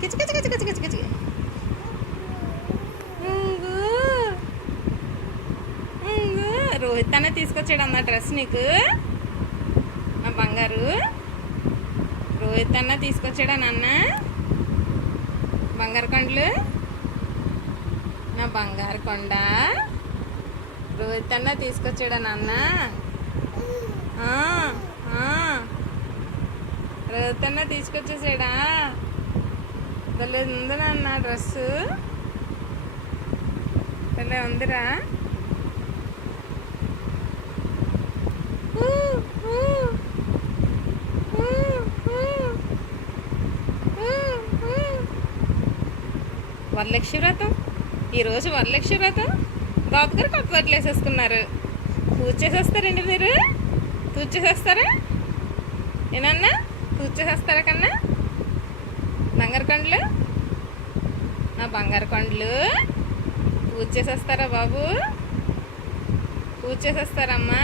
కిచి కిచి కిచి కిచి కిచి కిచి రోహిత్ అనే తీసుకొచ్చాడు అన్న డ్రెస్ నీకు. నా బంగారు రోహిత్ అన్న తీసుకొచ్చాడా నాన్న బంగారు కొండలు. నా బంగారు కొండ రోహిత్ అన్న తీసుకొచ్చాడా నాన్న. రోహిత్ అన్న తీసుకొచ్చేసాడా. భలే ఉంది నాన్న డ్రెస్సు, భలే ఉందిరా. వరలక్ష్మి వ్రతం ఈరోజు వరలక్ష్మి వ్రతం. బాబు గారు కొత్త బట్టలు వేసేసుకున్నారు. పూజ చేసేస్తారండి మీరు, పూజ చేసేస్తారా ఏనన్నా, పూజ చేసేస్తారా కన్నా. బంగారు కొండలు నా బంగారు కొండలు పూజ చేసేస్తారా బాబు, పూజ చేసేస్తారమ్మా.